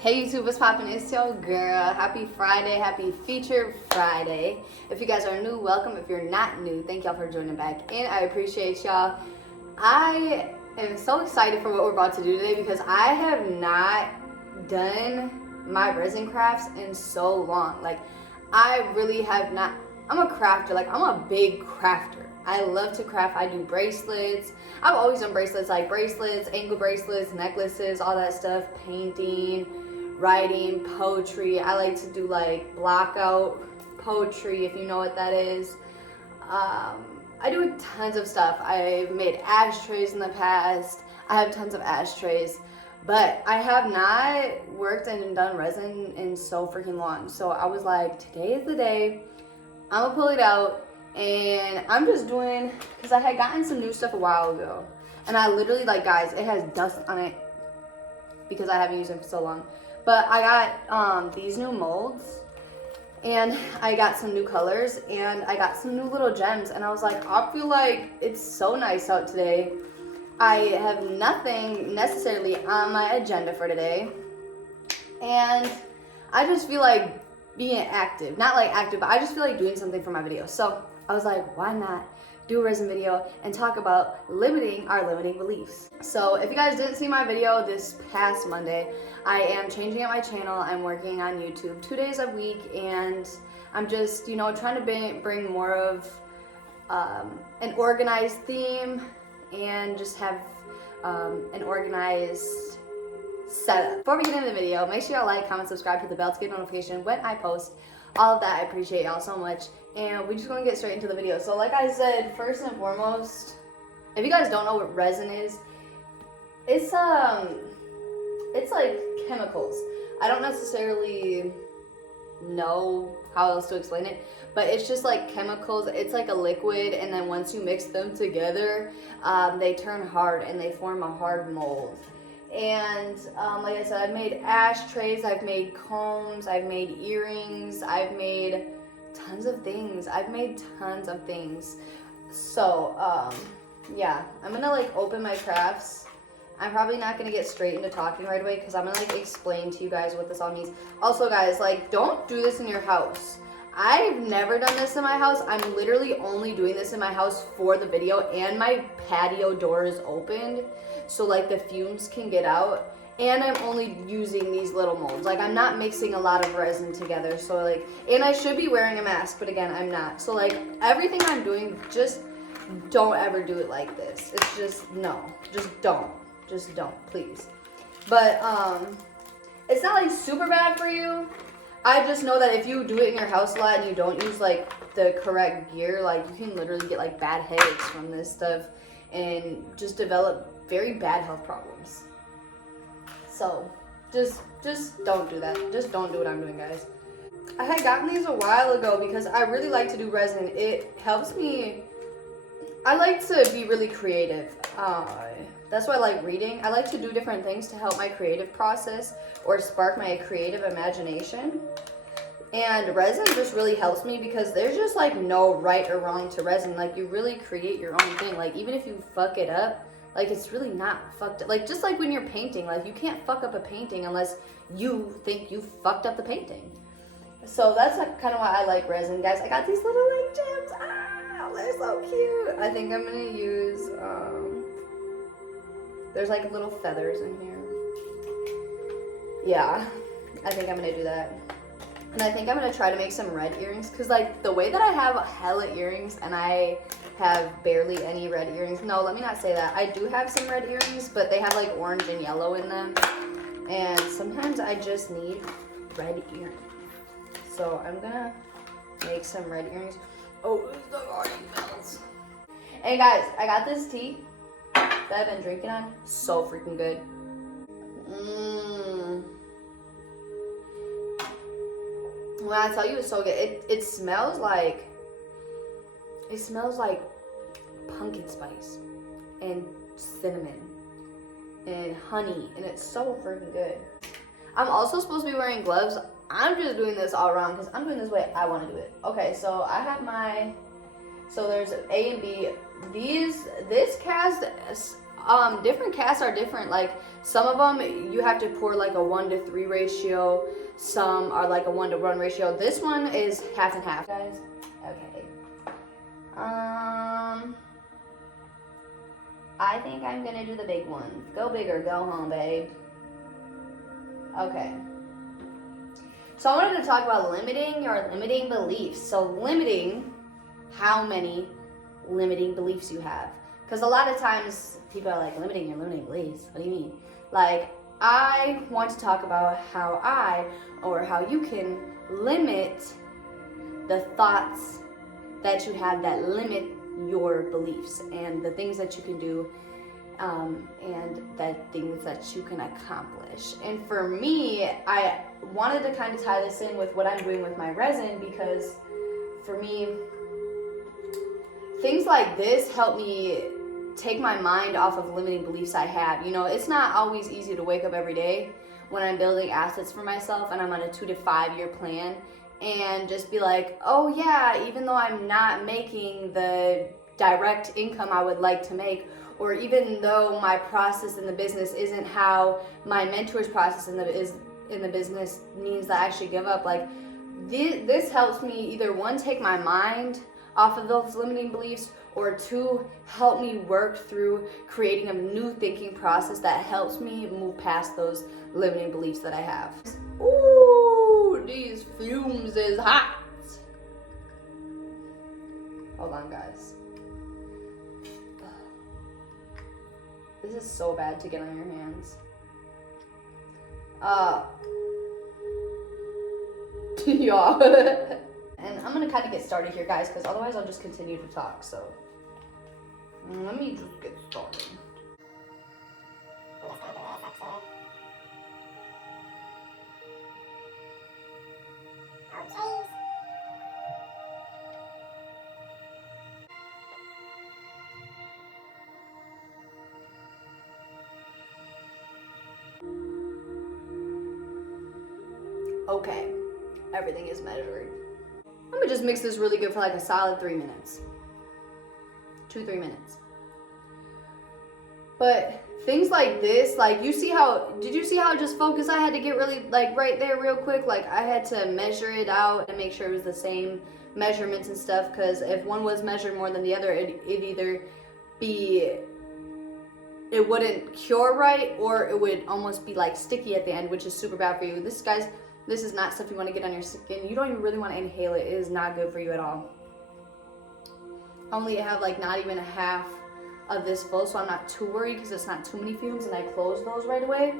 Hey YouTube, what's poppin'? It's your girl. Happy Friday, happy Feature Friday. If you guys are new, welcome. If you're not new, thank y'all for joining back in. I appreciate y'all. I am so excited for what we're about to do today because I have not done my resin crafts in so long. Like, I really have not. I'm a crafter, like I'm a big crafter. I love to craft. I do bracelets. I've always done bracelets, like bracelets, ankle bracelets, necklaces, all that stuff, painting, writing, poetry. I like to do like block out poetry, if you know what that is. I do tons of stuff. I've made ashtrays in the past. I have tons of ashtrays, but I have not worked and done resin in so freaking long. So I was like, today is the day. I'm gonna pull it out, and I'm just doing, because I had gotten some new stuff a while ago, and I literally, like, guys, it has dust on it because I haven't used them for so long. But I got these new molds, and I got some new colors, and I got some new little gems, and I was like, I feel like it's so nice out today. I have nothing necessarily on my agenda for today, and I just feel like being active. Not like active, but I just feel like doing something for my video. So I was like, why not do a resin video and talk about limiting our limiting beliefs. So if you guys didn't see my video this past Monday, I am changing up my channel. I'm working on YouTube 2 days a week, and I'm just, you know, trying to bring more of an organized theme and just have an organized setup. Before we get into the video, make sure y'all like, comment, subscribe, hit the bell to get notification when I post. All of that, I appreciate y'all so much. And we're just gonna get straight into the video. So like I said, first and foremost, if you guys don't know what resin is, it's like chemicals. I don't necessarily know how else to explain it, but it's just like chemicals. It's like a liquid, and then once you mix them together, they turn hard and they form a hard mold. And like I said, I've made ashtrays, I've made combs, I've made earrings, I've made tons of things. So yeah, I'm gonna like open my crafts. I'm probably not gonna get straight into talking right away because I'm gonna like explain to you guys what this all means. Also guys, like, don't do this in your house. I've never done this in my house. I'm literally only doing this in my house for the video, and my patio door is opened so like the fumes can get out, and I'm only using these little molds. Like, I'm not mixing a lot of resin together, so like, and I should be wearing a mask, but again, I'm not. So like, everything I'm doing, just don't ever do it like this. It's just, no, just don't, please. But it's not like super bad for you. I just know that if you do it in your house a lot and you don't use like the correct gear, like you can literally get like bad headaches from this stuff and just develop very bad health problems. So just don't do that. Just don't do what I'm doing, guys. I had gotten these a while ago because I really like to do resin. It helps me. I like to be really creative. That's why I like reading. I like to do different things to help my creative process or spark my creative imagination. And resin just really helps me because there's just like no right or wrong to resin. Like, you really create your own thing. Like, even if you fuck it up, like, it's really not fucked up. Like, just like when you're painting, like, you can't fuck up a painting unless you think you fucked up the painting. So that's like kind of why I like resin, guys. I got these little like gems. Ah, they're so cute. I think I'm gonna use there's like little feathers in here. Yeah, I think I'm gonna do that. And I think I'm gonna try to make some red earrings, because like the way that I have hella earrings and I have barely any red earrings. No, let me not say that. I do have some red earrings, but they have like orange and yellow in them. And sometimes I just need red earrings. So I'm gonna make some red earrings. Oh, the already smells. Hey guys, I got this tea that I've been drinking on. So freaking good. When I tell you it's so good, it smells like pumpkin spice and cinnamon and honey, and it's so freaking good. I'm also supposed to be wearing gloves. I'm just doing this all around because I'm doing this way I want to do it. Okay, so I have so there's A and B. This cast different casts are different. Like some of them you have to pour like a 1-to-3 ratio. Some are like a 1-to-1 ratio. This one is half and half, guys. Okay. I think I'm gonna do the big one. Go big or go home, babe. Okay. So I wanted to talk about limiting your limiting beliefs. So limiting how many limiting beliefs you have. Because a lot of times people are like, limiting your limiting beliefs. What do you mean? Like, I want to talk about how you can limit the thoughts that you have that limit your beliefs and the things that you can do and the things that you can accomplish. And for me, I wanted to kind of tie this in with what I'm doing with my resin, because for me, things like this help me take my mind off of limiting beliefs I have. You know, it's not always easy to wake up every day when I'm building assets for myself and I'm on a 2 to 5 year plan and just be like, oh yeah, even though I'm not making the direct income I would like to make, or even though my process in the business isn't how my mentor's process in the business means that I should give up. Like this helps me either one, take my mind off of those limiting beliefs, or two, help me work through creating a new thinking process that helps me move past those limiting beliefs that I have. Ooh, these fumes is hot. Hold on, guys. This is so bad to get on your hands. Y'all. And I'm gonna kind of get started here, guys, because otherwise I'll just continue to talk. So let me just get started. Okay, everything is measured. I'm gonna just mix this really good for like a solid 3 minutes. 2-3 minutes. But things like this, like did you see how just focused I had to get really like right there real quick? Like I had to measure it out and make sure it was the same measurements and stuff, because if one was measured more than the other, it'd either be, it wouldn't cure right, or it would almost be like sticky at the end, which is super bad for you. This, guys, this is not stuff you want to get on your skin. You don't even really want to inhale it. It is not good for you at all. I only have like not even a half of this full, so I'm not too worried because it's not too many fumes and I close those right away.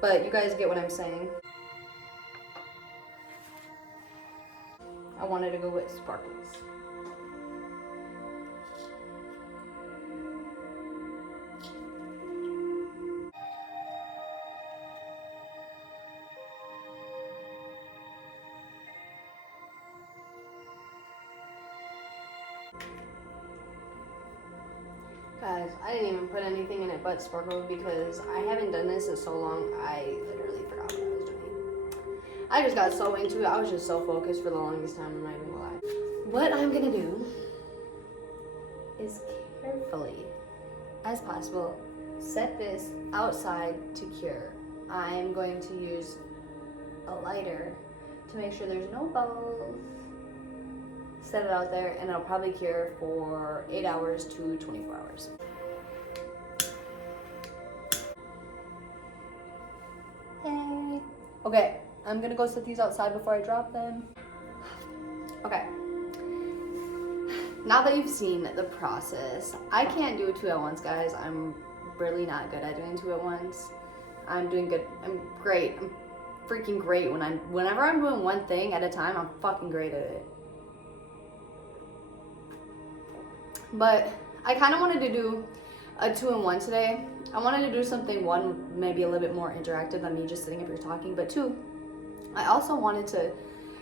But you guys get what I'm saying. I wanted to go with sparkles. Guys, I didn't even put anything in it but sparkle because I haven't done this in so long. I literally forgot what I was doing. I just got so into it. I was just so focused for the longest time. I'm not even gonna lie. What I'm gonna do is carefully as possible set this outside to cure. I'm going to use a lighter to make sure there's no bubbles. Set it out there and it'll probably cure for 8 hours to 24 hours. Hey. Okay, I'm gonna go set these outside before I drop them. Okay. Now that you've seen the process, I can't do it 2 at once, guys. I'm really not good at doing 2 at once. I'm doing good. I'm great. I'm freaking great whenever I'm doing one thing at a time. I'm fucking great at it. But I kind of wanted to do a 2-in-1 today. I wanted to do something, one, maybe a little bit more interactive than me just sitting up here talking, but two, I also wanted to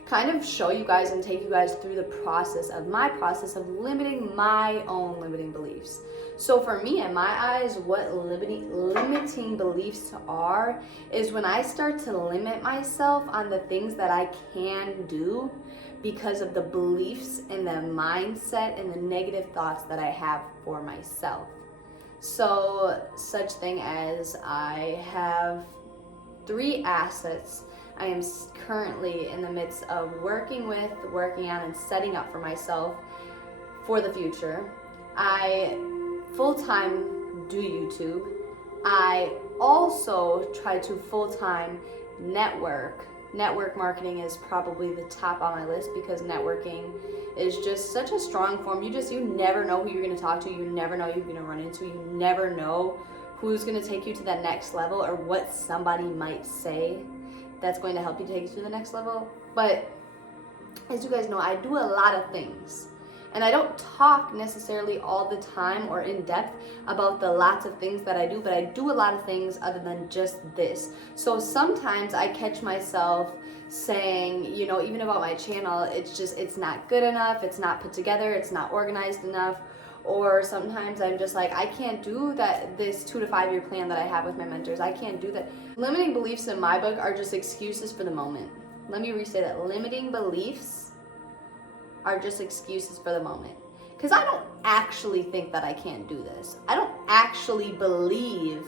kind of show you guys and take you guys through the process of limiting my own limiting beliefs. So for me, in my eyes, what limiting beliefs are is when I start to limit myself on the things that I can do because of the beliefs and the mindset and the negative thoughts that I have for myself. So such thing as I have 3 assets I am currently in the midst of working on, and setting up for myself for the future. I full-time do YouTube. I also try to full-time network. Network marketing is probably the top on my list because networking is just such a strong form. You never know who you're going to talk to. You never know who you're going to run into. You never know who's going to take you to that next level, or what somebody might say that's going to help you take you to the next level. But as you guys know, I do a lot of things. And I don't talk necessarily all the time or in depth about the lots of things that I do, but I do a lot of things other than just this. So sometimes I catch myself saying, you know, even about my channel, it's not good enough, it's not put together, it's not organized enough. Or sometimes I'm just like, I can't do this 2 to 5 year plan that I have with my mentors. I can't do that. Limiting beliefs in my book are just excuses for the moment. Let me restate that. Limiting beliefs are just excuses for the moment. Because I don't actually think that I can't do this. I don't actually believe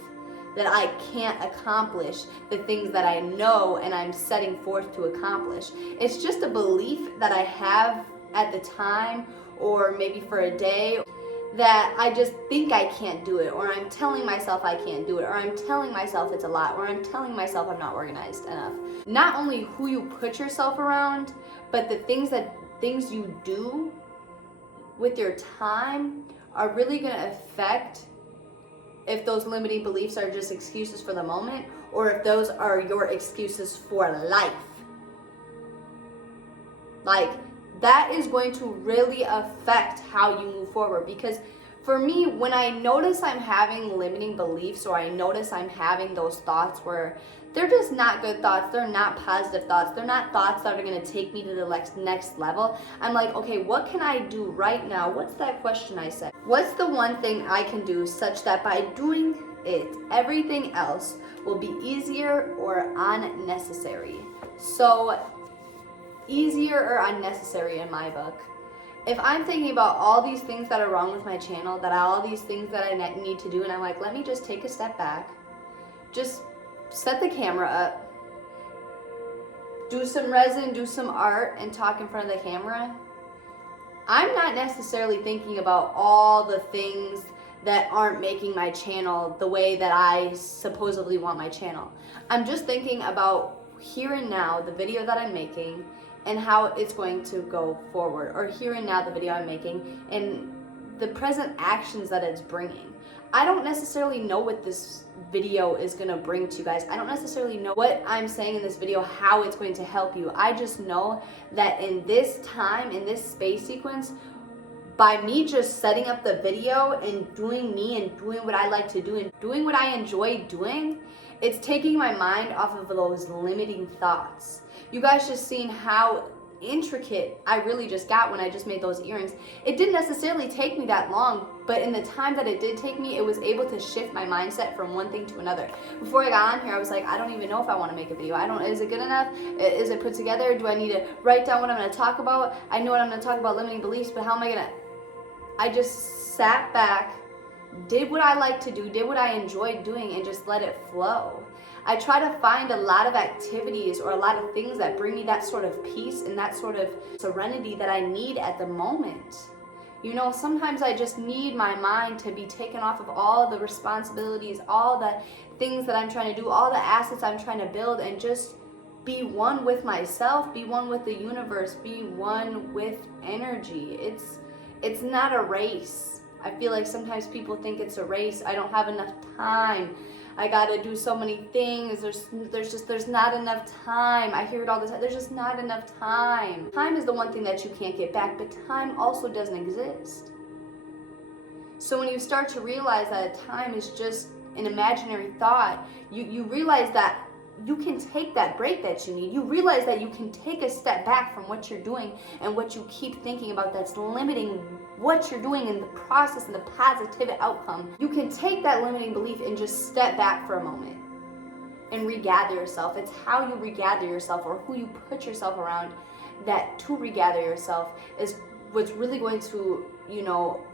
that I can't accomplish the things that I know and I'm setting forth to accomplish. It's just a belief that I have at the time, or maybe for a day, that I just think I can't do it, or I'm telling myself I can't do it, or I'm telling myself it's a lot, or I'm telling myself I'm not organized enough. Not only who you put yourself around, but the things you do with your time are really going to affect if those limiting beliefs are just excuses for the moment, or if those are your excuses for life. Like, that is going to really affect how you move forward. Because for me, when I notice I'm having limiting beliefs, or I notice I'm having those thoughts where they're just not good thoughts, they're not positive thoughts, they're not thoughts that are going to take me to the next level, I'm like, okay, what can I do right now? What's that question I said? What's the one thing I can do such that by doing it, everything else will be easier or unnecessary? So, easier or unnecessary in my book. If I'm thinking about all these things that are wrong with my channel, all these things that I need to do, and I'm like, let me just take a step back, just set the camera up, do some resin, do some art, and talk in front of the camera, I'm not necessarily thinking about all the things that aren't making my channel the way that I supposedly want my channel. I'm just thinking about here and now, the video that I'm making, and how it's going to go forward, or here and now the video I'm making and the present actions that it's bringing. I don't necessarily know what this video is going to bring to you guys. I don't necessarily know what I'm saying in this video, how it's going to help you. I just know that in this time, in this space sequence, by me just setting up the video and doing me and doing what I like to do and doing what I enjoy doing, it's taking my mind off of those limiting thoughts. You guys just seen how intricate I really just got when I just made those earrings. It didn't necessarily take me that long, but in the time that it did take me, it was able to shift my mindset from one thing to another. Before I got on here, I was like, I don't even know if I want to make a video. Is it good enough? Is it put together? Do I need to write down what I'm going to talk about? I know what I'm going to talk about, limiting beliefs, but how am I going to... I just sat back, did what I like to do, did what I enjoyed doing, and just let it flow. I try to find a lot of activities or a lot of things that bring me that sort of peace and that sort of serenity that I need at the moment. You know, sometimes I just need my mind to be taken off of all the responsibilities, all the things that I'm trying to do, all the assets I'm trying to build, and just be one with myself, be one with the universe, be one with energy. It's not a race. I feel like sometimes people think it's a race. I don't have enough time. I gotta do so many things. There's not enough time. I hear it all the time. There's just not enough time. Time is the one thing that you can't get back, but time also doesn't exist. So when you start to realize that time is just an imaginary thought, you realize that you can take that break that you need. You realize that you can take a step back from what you're doing and what you keep thinking about that's limiting what you're doing in the process and the positive outcome. You can take that limiting belief and just step back for a moment and regather yourself. It's how you regather yourself, or who you put yourself around, that to regather yourself is what's really going to,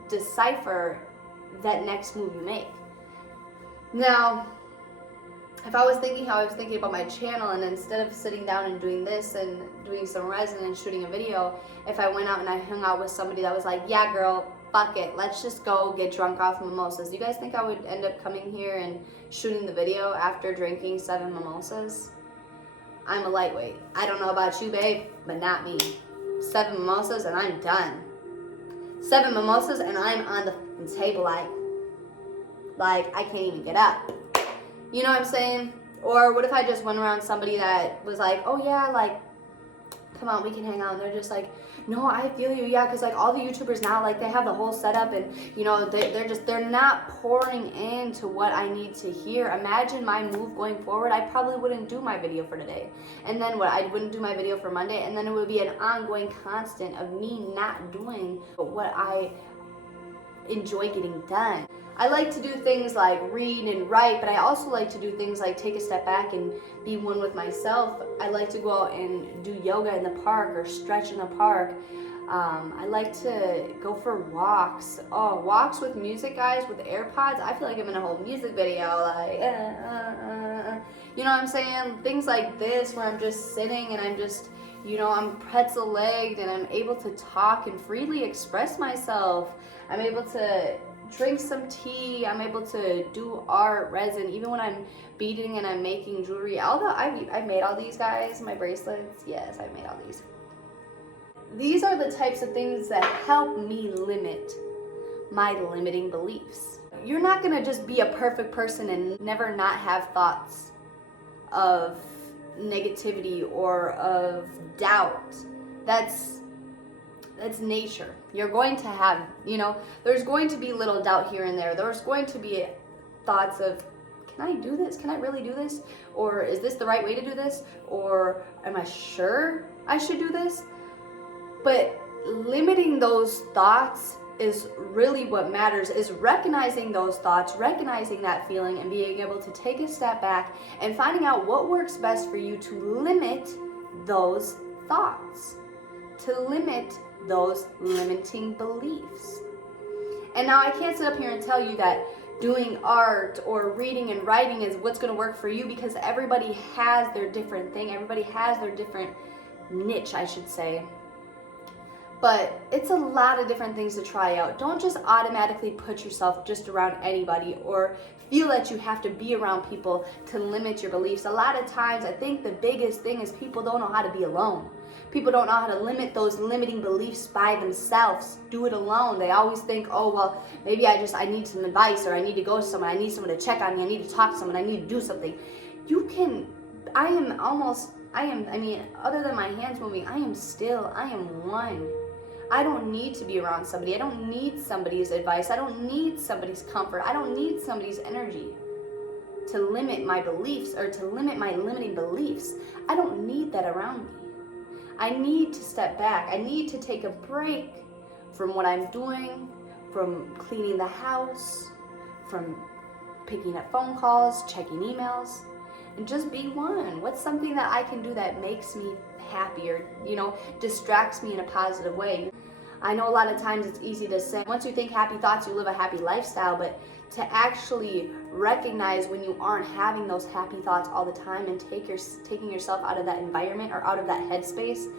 decipher that next move you make. Now, if I was thinking how I was thinking about my channel, and instead of sitting down and doing this and doing some resin and shooting a video, if I went out and I hung out with somebody that was like, yeah girl, fuck it, let's just go get drunk off mimosas, do you guys think I would end up coming here and shooting the video after drinking 7 mimosas? I'm a lightweight. I don't know about you, babe, but not me. 7 mimosas and I'm done. 7 mimosas and I'm on the table like I can't even get up. You know what I'm saying? Or what if I just went around somebody that was like, oh yeah, like, come on, we can hang out. And they're just like, no, I feel you, yeah, because like all the YouTubers now, like they have the whole setup, and you know, they're not pouring into what I need to hear. Imagine my move going forward. I probably wouldn't do my video for today. And then what, I wouldn't do my video for Monday, and then it would be an ongoing constant of me not doing what I enjoy getting done. I like to do things like read and write, but I also like to do things like take a step back and be one with myself. I like to go out and do yoga in the park or stretch in the park. I like to go for walks. Oh, walks with music, guys, with AirPods. I feel like I'm in a whole music video, like, you know what I'm saying? Things like this where I'm just sitting and I'm just, you know, I'm pretzel-legged and I'm able to talk and freely express myself. I'm able to drink some tea. I'm able to do art, resin, even when I'm beading and I'm making jewelry. Although I made all these, guys, my bracelets. Yes, I made all these. These are the types of things that help me limit my limiting beliefs. You're not gonna just be a perfect person and never not have thoughts of negativity or of doubt. That's nature. You're going to have, you know, there's going to be little doubt here and there. There's going to be thoughts of, can I do this? Can I really do this? Or is this the right way to do this? Or am I sure I should do this? But limiting those thoughts is really what matters, is recognizing those thoughts, recognizing that feeling, and being able to take a step back and finding out what works best for you to limit those thoughts, to limit those limiting beliefs. And now I can't sit up here and tell you that doing art or reading and writing is what's going to work for you, because everybody has their different thing. Everybody has their different niche, I should say. But it's a lot of different things to try out. Don't just automatically put yourself just around anybody or feel that you have to be around people to limit your beliefs. A lot of times, I think the biggest thing is people don't know how to be alone. People don't know how to limit those limiting beliefs by themselves. Do it alone. They always think, oh, well, maybe I need some advice, or I need to go to someone. I need someone to check on me. I need to talk to someone. I need to do something. You can, other than my hands moving, I am one. I don't need to be around somebody. I don't need somebody's advice. I don't need somebody's comfort. I don't need somebody's energy to limit my beliefs or to limit my limiting beliefs. I don't need that around me. I need to step back. I need to take a break from what I'm doing, from cleaning the house, from picking up phone calls, checking emails, and just be one. What's something that I can do that makes me happy or, you know, distracts me in a positive way? I know a lot of times it's easy to say, once you think happy thoughts, you live a happy lifestyle, but to actually recognize when you aren't having those happy thoughts all the time and taking yourself out of that environment or out of that headspace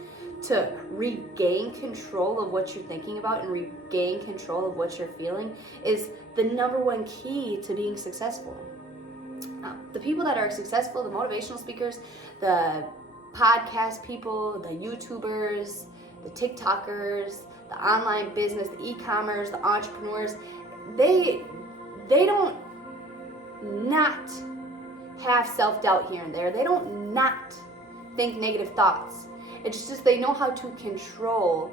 to regain control of what you're thinking about and regain control of what you're feeling is the #1 key to being successful. The people that are successful, the motivational speakers, the podcast people, the YouTubers, the TikTokers, the online business, the e-commerce, the entrepreneurs, they don't not have self-doubt here and there. They don't not think negative thoughts. It's just they know how to control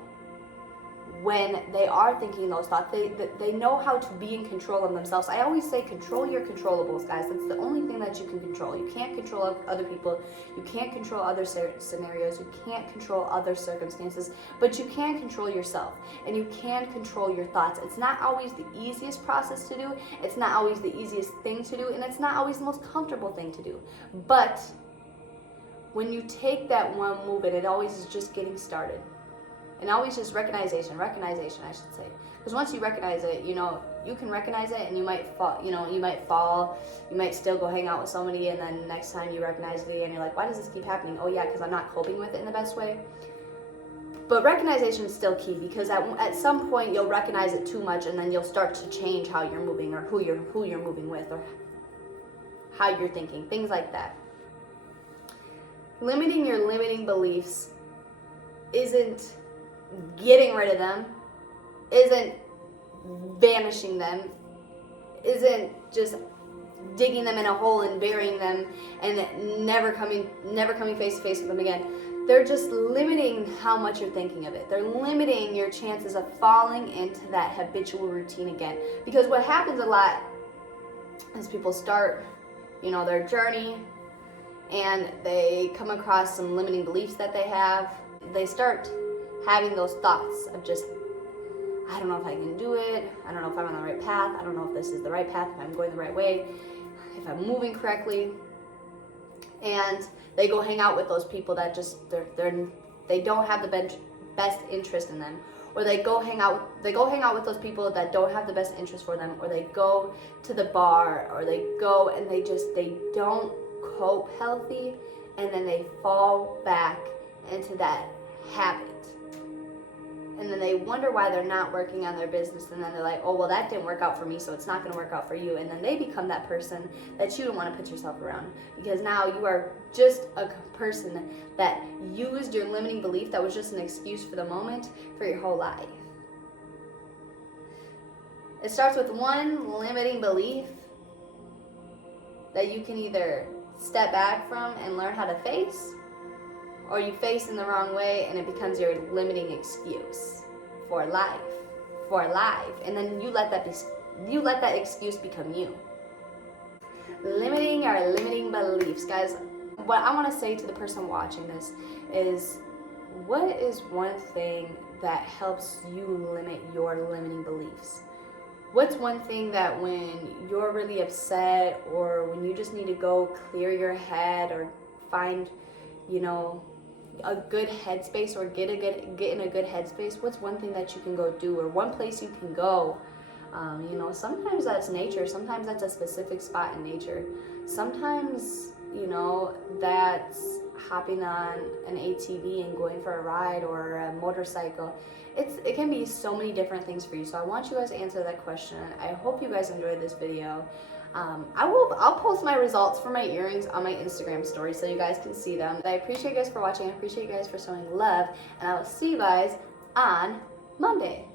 when they are thinking those thoughts. They know how to be in control of themselves. I always say control your controllables, guys. That's the only thing that you can control. You can't control other people. You can't control other scenarios. You can't control other circumstances, but you can control yourself, and you can control your thoughts. It's not always the easiest process to do. It's not always the easiest thing to do, and it's not always the most comfortable thing to do. But when you take that one move, and it always is just getting started. And always just recognition, I should say. Because once you recognize it, you know, you can recognize it, and you might fall, you might still go hang out with somebody, and then next time you recognize it and you're like, why does this keep happening? Oh yeah, because I'm not coping with it in the best way. But recognition is still key, because at some point you'll recognize it too much, and then you'll start to change how you're moving, or who you're moving with, or how you're thinking, things like that. Limiting your limiting beliefs isn't getting rid of them, isn't banishing them, isn't just digging them in a hole and burying them and never coming face to face with them again. They're just limiting how much you're thinking of it. They're limiting your chances of falling into that habitual routine again. Because what happens a lot is people start, their journey, and they come across some limiting beliefs that they have. They start having those thoughts of just, I don't know if I can do it. I don't know if I'm on the right path. I don't know if this is the right path, if I'm going the right way, if I'm moving correctly. And they go hang out with those people that just they don't have the best interest in them, or they go hang out with those people that don't have the best interest for them, or they go to the bar, or they go and they don't cope healthy, and then they fall back into that habit. And then they wonder why they're not working on their business, and then they're like, oh, well, that didn't work out for me, so it's not going to work out for you. And then they become that person that you don't want to put yourself around, because now you are just a person that used your limiting belief that was just an excuse for the moment for your whole life. It starts with one limiting belief that you can either step back from and learn how to face, or you face in the wrong way and it becomes your limiting excuse for life, and then you let that excuse become you. Limiting our limiting beliefs, guys. What I want to say to the person watching this is, what is one thing that helps you limit your limiting beliefs? What's one thing that when you're really upset, or when you just need to go clear your head, or find, a good headspace, or get in a good headspace, what's one thing that you can go do, or one place you can go? Sometimes that's nature, sometimes that's a specific spot in nature, sometimes that's hopping on an ATV and going for a ride, or a motorcycle. It can be so many different things for you. So I want you guys to answer that question. I hope you guys enjoyed this video. I'll post my results for my earrings on my Instagram story so you guys can see them. I appreciate you guys for watching. I appreciate you guys for showing love, and I will see you guys on Monday.